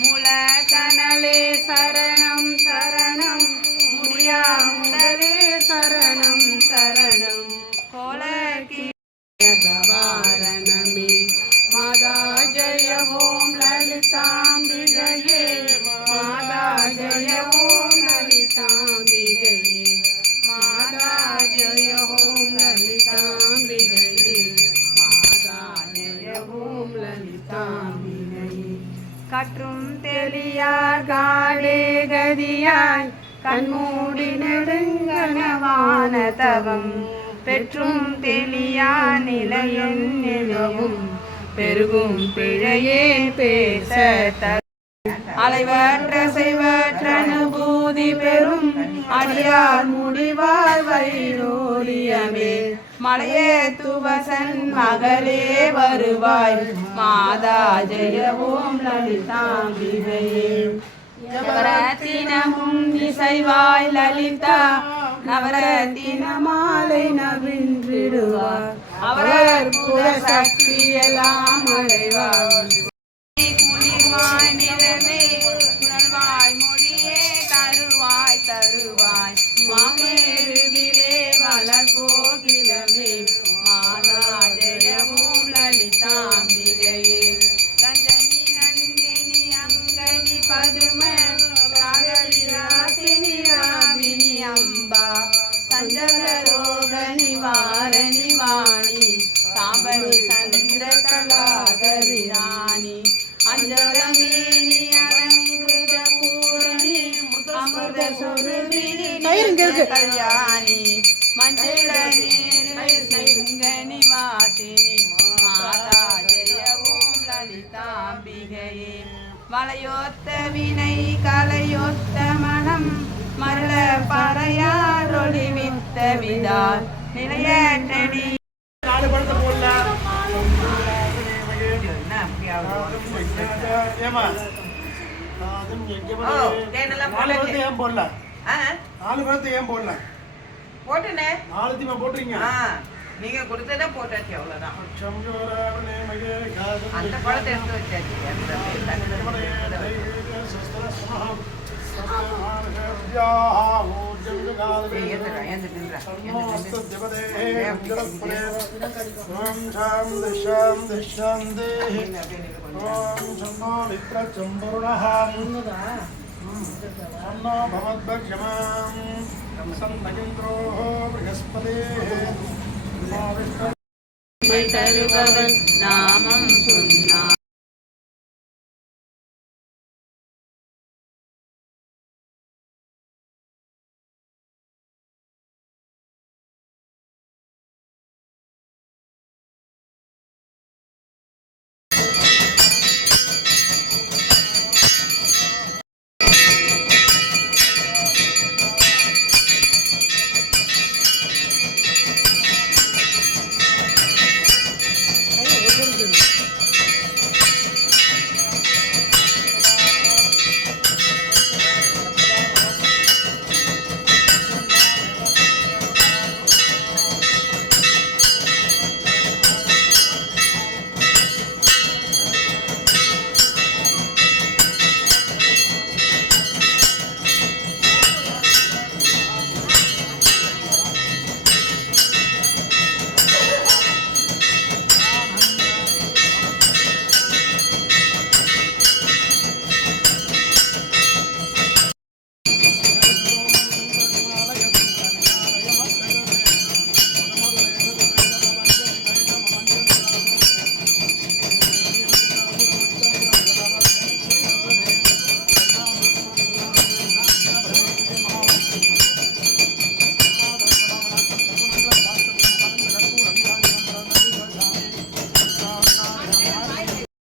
மூலகனலே சரணம் சரணம் முடியா முதலே சரணம் சரணம் கோலகீரவாரணமே மாதா ஜெய ஓம் லலிதாம்பிகையே மாதா ஜெய ஓம் லலிதாம்பிகையே மாதா ஜெய ஓம் லலிதாம்பிகையே மாதா ஜெய ஓம் லலிதாம்பிகையே கற்றும் தெளியார் காடே கதியாய் கண்மூடி நெடுங்கனவான தவம் பெற்றும் தெளியா நிலையன் நிலவும் பெருகும் பிழையே பேச அலைவற்ற செய்வற்ற அனுபூதி பெறும் அடியார் முடிவார் வைரோரியமே மலையே துவசன் மகளே வருவாய் மாதா ஜெய ஓம் லலிதாம்பிகையே நவரத்தினமும் இசைவாய் லலிதா நவரத்தின மாலை நவின்றிடுவார் அவர் புற சக்தி எல்லாம் அடைவார் குளிர்வாய் நிலவே குரல்வாய் மொழியே தருவாய் தருவாய் மாமேருவிலே வளர் கோகிலமே மாதா ஜெய ஓம் லலிதாம்பிகையே ரஞ்சனி நந்தினி அங்கனி பதும ராகவிலாசினி ராவினி அம்பா சஞ்சல ரோக நிவாரணி வாணி சாம்பவி சந்திர கலாதரி ராணி அஞ்சலமேனி அலங்குத பூரணி அமிர்த சொருபினி கல்யாணி மஞ்சள சிங்கனி வாசினி மாதா ஜெய ஓம் லலிதாம்பிகையே வளையொத்த வினை கலையொத்த மனம் மரள பறையாரொளிவித்த விதால் நிலையற்றடி நீங்க கொடுத்ததா போட்டாச்சு அவ்வளவுதான் அந்த பழத்தை எடுத்து வச்சாச்சு நாமம்